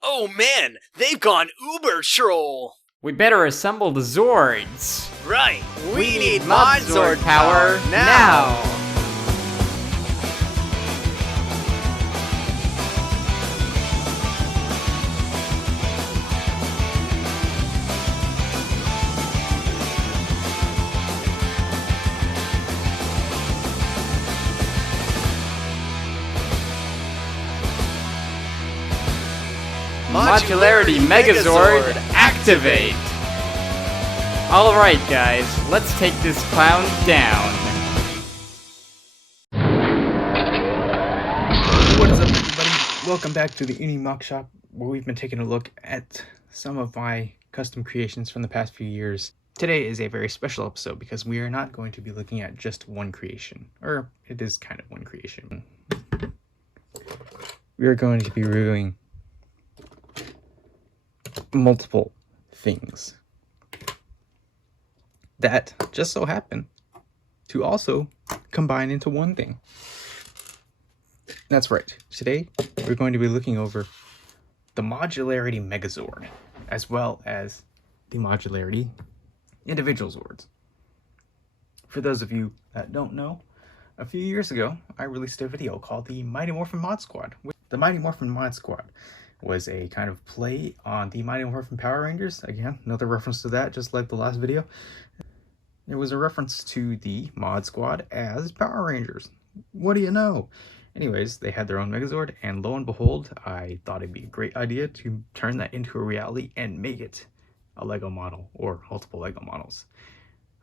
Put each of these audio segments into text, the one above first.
Oh man, they've gone uber troll! We better assemble the Zords. Right, we need Modzord Modzord power now. Modularity Megazord, activate! Alright guys, let's take this clown down. What is up everybody? Welcome back to the Oonie MOCShop, where we've been taking a look at some of my custom creations from the past few years. Today is a very special episode because we are not going to be looking at just one creation, or it is kind of one creation. We are going to be reviewing multiple things that just so happen to also combine into one thing. That's right. Today we're going to be looking over the Modularity Megazord as well as the Modularity individual Zords. For those of you that don't know, a few years ago I released a video called the Mighty Morphin Mod Squad. The Mighty Morphin Mod Squad was a kind of play on the Mighty Morphin Power Rangers. Again, another reference to that, just like the last video. It was a reference to the Mod Squad as Power Rangers. What do you know? Anyways, they had their own Megazord, and lo and behold, I thought it'd be a great idea to turn that into a reality and make it a Lego model, or multiple Lego models.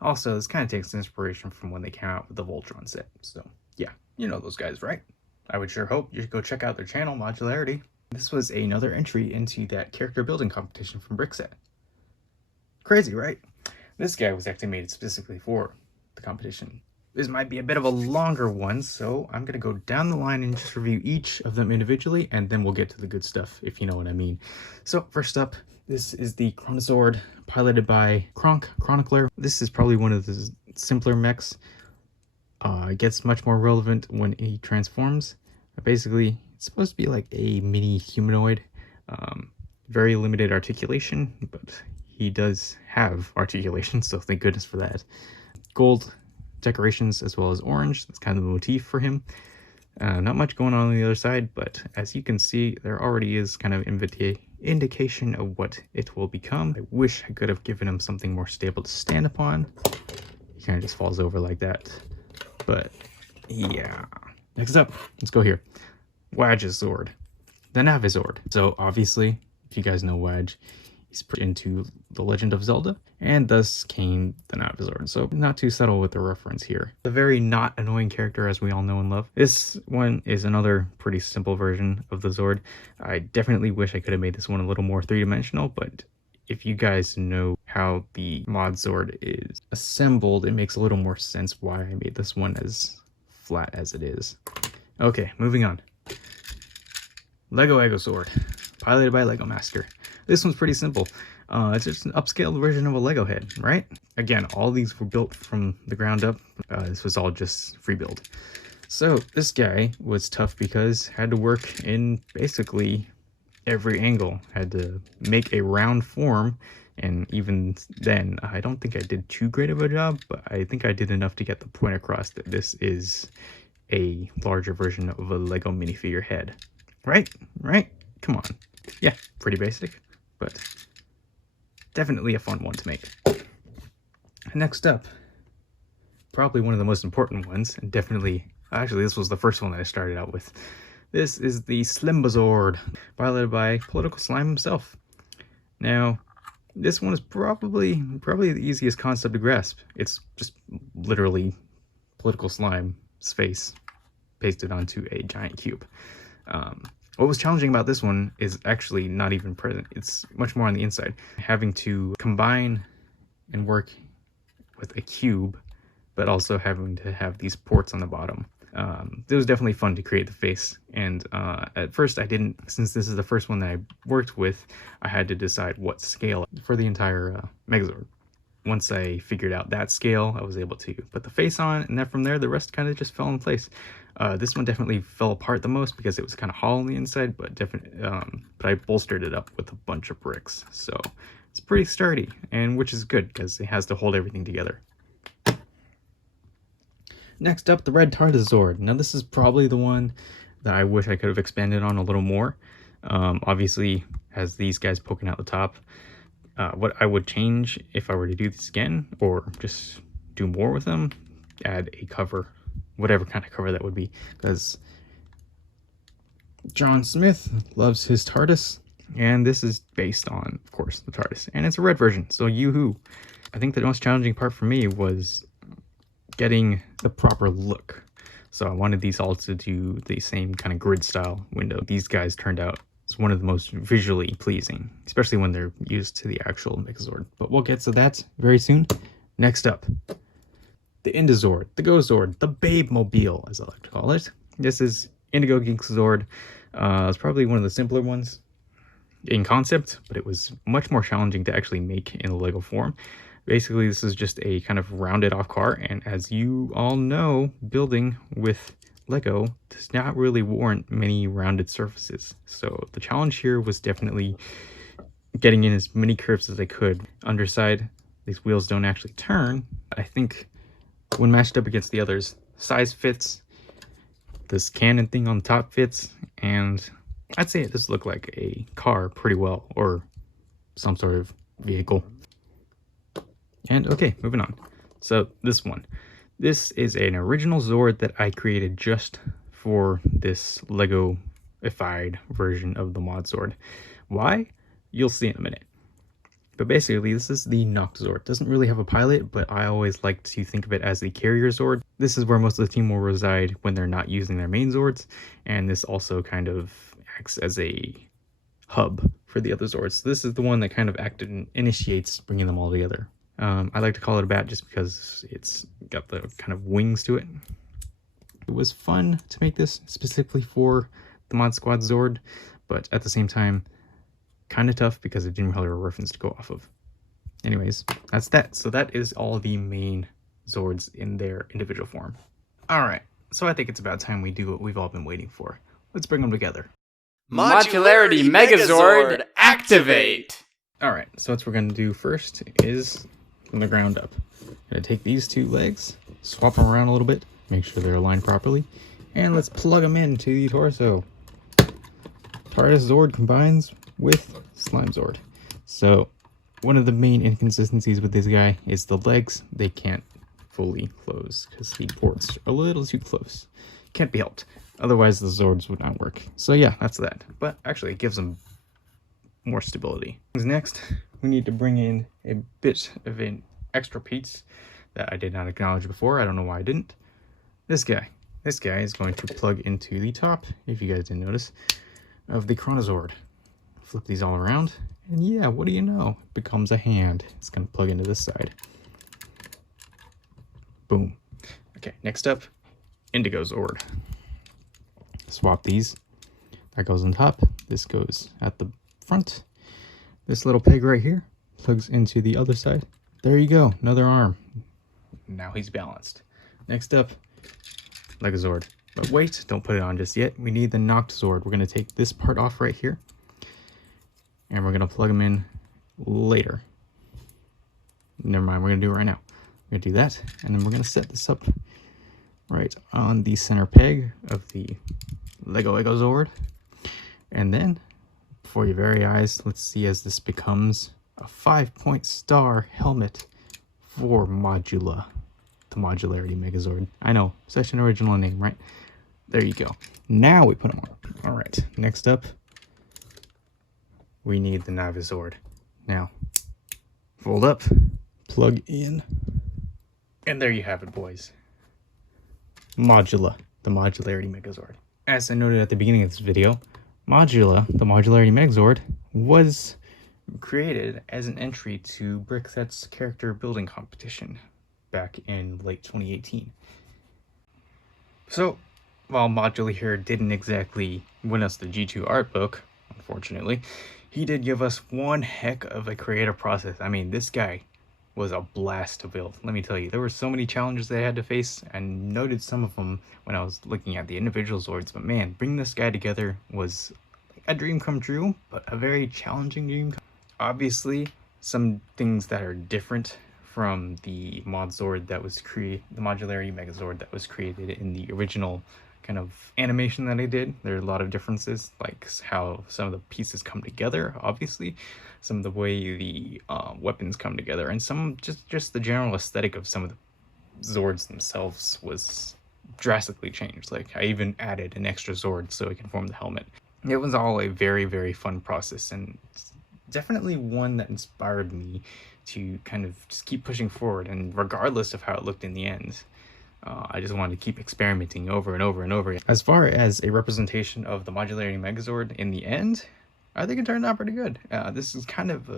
Also, this kind of takes inspiration from when they came out with the Voltron set. So, yeah, you know those guys, right? I would sure hope you should go check out their channel, Modularity. This was another entry into that character building competition from Brickset. Crazy, right? This guy was actually made specifically for the competition. This might be a bit of a longer one, so I'm going to go down the line and just review each of them individually, and then we'll get to the good stuff, if you know what I mean. So, first up, this is the Chronosword, piloted by Chronicler. This is probably one of the simpler mechs. It gets much more relevant when he transforms. Basically, it's supposed to be like a mini humanoid. Very limited articulation, but he does have articulation, so thank goodness for that. Gold decorations as well as orange. That's kind of the motif for him. Not much going on the other side, but as you can see, there already is kind of indication of what it will become. I wish I could have given him something more stable to stand upon. He kind of just falls over like that. But yeah. Next up, let's go here. Waj's Zord, the Navizord. So obviously, if you guys know Waj, he's pretty into The Legend of Zelda, and thus came the Navizord. So not too subtle with the reference here. A very not annoying character, as we all know and love. This one is another pretty simple version of the Zord. I definitely wish I could have made this one a little more three-dimensional, but if you guys know how the Mod Zord is assembled, it makes a little more sense why I made this one as flat as it is. Okay, moving on. Lego Megazord, piloted by Lego Master. This one's pretty simple. It's just an upscaled version of a Lego head, right? Again, all these were built from the ground up. This was all just free build. So this guy was tough because had to work in basically every angle. Had to make a round form, and even then, I don't think I did too great of a job, but I think I did enough to get the point across that this is a larger version of a Lego minifigure head. Right? Come on. Yeah, pretty basic, but definitely a fun one to make. Next up, probably one of the most important ones, and definitely, actually this was the first one that I started out with. This is the Slimbazord, piloted by Political Slime himself. Now, this one is probably the easiest concept to grasp. It's just literally Political Slime's face pasted onto a giant cube. What was challenging about this one is actually not even present. It's much more on the inside. Having to combine and work with a cube, but also having to have these ports on the bottom. It was definitely fun to create the face. And at first I didn't, since this is the first one that I worked with, I had to decide what scale for the entire Megazord. once I figured out that scale, I was able to put the face on, and then from there, the rest kind of just fell in place. This one definitely fell apart the most because it was kind of hollow on the inside, but but I bolstered it up with a bunch of bricks, so it's pretty sturdy, and which is good because it has to hold everything together. Next up, the red Tartar Zord. Now this is probably the one that I wish I could have expanded on a little more. Obviously has these guys poking out the top. What I would change if I were to do this again, or just do more with them, add a cover, whatever kind of cover that would be, because John Smith loves his TARDIS, and this is based on, of course, the TARDIS, and it's a red version, so yoo-hoo. I think the most challenging part for me was getting the proper look. So I wanted these all to do the same kind of grid style window. These guys turned out as one of the most visually pleasing, especially when they're used to the actual Megazord. But we'll get to that very soon. Next up, the Indizord, the Go-Zord, the Babe Mobile, as I like to call it. This is Indigo Geek's Zord. It's probably one of the simpler ones in concept, but it was much more challenging to actually make in the Lego form. Basically, this is just a kind of rounded off car, and as you all know, building with Lego does not really warrant many rounded surfaces. So the challenge here was definitely getting in as many curves as I could. Underside, these wheels don't actually turn. I think when matched up against the others, size fits, this cannon thing on the top fits, and I'd say it does look like a car pretty well, or some sort of vehicle. And okay, moving on. So this one. This is an original Zord that I created just for this Lego-ified version of the Modzord. Why? You'll see in a minute. But basically, this is the Navizord. Doesn't really have a pilot, but I always like to think of it as the carrier Zord. This is where most of the team will reside when they're not using their main Zords, and this also kind of acts as a hub for the other Zords. So this is the one that kind of initiates bringing them all together. I like to call it a bat just because it's got the kind of wings to it. It was fun to make this specifically for the Mod Squad Zord, but at the same time, kind of tough because it didn't really have a reference to go off of. Anyways, that's that. So that is all the main Zords in their individual form. Alright, so I think it's about time we do what we've all been waiting for. Let's bring them together. Modularity Megazord, activate! Alright, so what we're going to do first is from the ground up. I'm going to take these two legs, swap them around a little bit, make sure they're aligned properly, and let's plug them into the torso. Tartar Zord combines with Slime Zord. So one of the main inconsistencies with this guy is the legs. They can't fully close because the ports are a little too close. Can't be helped. Otherwise the Zords would not work. So yeah, that's that. But actually it gives them more stability. Next, we need to bring in a bit of an extra piece that I did not acknowledge before. I don't know why I didn't. This guy. This guy is going to plug into the top, if you guys didn't notice, of the Chronosword. Flip these all around, and yeah, what do you know? It becomes a hand. It's going to plug into this side. Boom. Okay, next up, Indigo Zord. Swap these. That goes on top. This goes at the front. This little peg right here plugs into the other side. There you go, another arm. Now he's balanced. Next up, Megazord. But wait, don't put it on just yet. We need the Navizord. We're going to take this part off right here, and we're going to plug them in later. Never mind, we're going to do it right now. We're going to do that, and then we're going to set this up right on the center peg of the Lego Zord. And then, before your very eyes, let's see as this becomes a 5-point star helmet for Modula, the Modularity Megazord. I know, such an original name, right? There you go. Now we put them on. All right, next up, we need the Navizord. Now, fold up, plug in, and there you have it, boys. Modula, the Modularity Megazord. As I noted at the beginning of this video, Modula, the Modularity Megazord, was created as an entry to Brickset's character building competition back in late 2018. So, while Modula here didn't exactly win us the G2 art book, unfortunately, he did give us one heck of a creative process. I mean, this guy was a blast to build. Let me tell you, there were so many challenges they had to face, and noted some of them when I was looking at the individual Zords. But man, bringing this guy together was a dream come true, but a very challenging dream. Obviously, some things that are different from the Modzord that was the Modularity Megazord that was created in the original kind of animation that I did. There are a lot of differences, like how some of the pieces come together, obviously, some of the way the weapons come together, and some just the general aesthetic of some of the Zords themselves was drastically changed. Like I even added an extra Zord so it can form the helmet. It was all a very, very fun process, and definitely one that inspired me to kind of just keep pushing forward, and regardless of how it looked in the end, I just wanted to keep experimenting over and over and over again. As far as a representation of the Modularity Megazord in the end, I think it turned out pretty good. This is kind of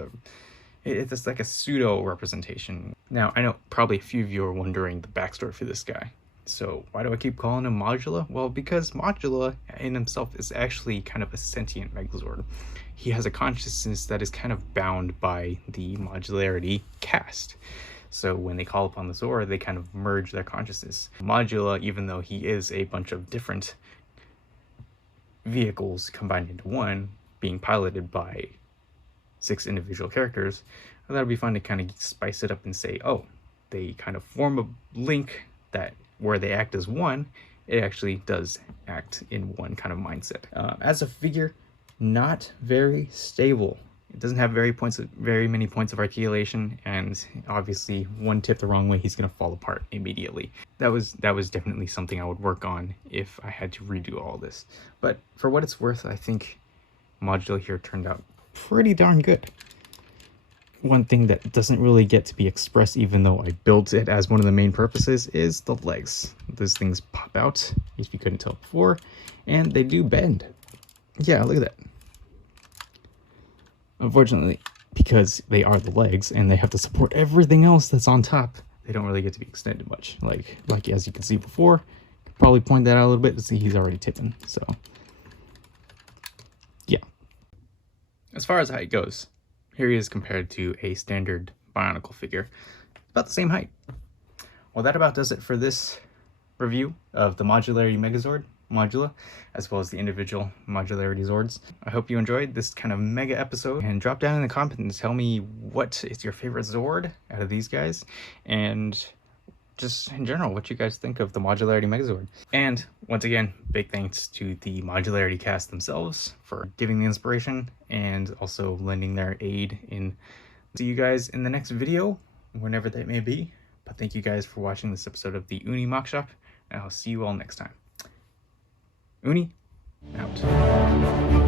it's like a pseudo representation. Now, I know probably a few of you are wondering the backstory for this guy. So why do I keep calling him Modula? Well, because Modula in himself is actually kind of a sentient Megazord. He has a consciousness that is kind of bound by the Modularity cast. So when they call upon the Zord, they kind of merge their consciousness. Modula, even though he is a bunch of different vehicles combined into one, being piloted by 6 individual characters, I thought it'd be fun to kind of spice it up and say, oh, they kind of form a link that where they act as one, it actually does act in one kind of mindset. As a figure, not very stable. It doesn't have very many points of articulation, and obviously one tip the wrong way, he's gonna fall apart immediately. That was definitely something I would work on if I had to redo all this. But for what it's worth, I think Modula here turned out pretty darn good. One thing that doesn't really get to be expressed, even though I built it as one of the main purposes, is the legs. Those things pop out, if you couldn't tell before, and they do bend. Yeah, look at that. Unfortunately, because they are the legs and they have to support everything else that's on top, they don't really get to be extended much. Like as you can see before, probably point that out a little bit to see he's already tipping. So yeah. As far as height goes, here he is compared to a standard Bionicle figure. About the same height. Well, that about does it for this review of the Modularity Megazord, Modula, as well as the individual Modularity Zords. I hope you enjoyed this kind of mega episode, and drop down in the comments and tell me what is your favorite Zord out of these guys, and just in general what you guys think of the Modularity Megazord. And once again, big thanks to the Modularity cast themselves for giving the inspiration and also lending their aid in. See you guys in the next video, whenever that may be. But thank you guys for watching this episode of the Oonie MOCShop, and I'll see you all next time. Oonie, out.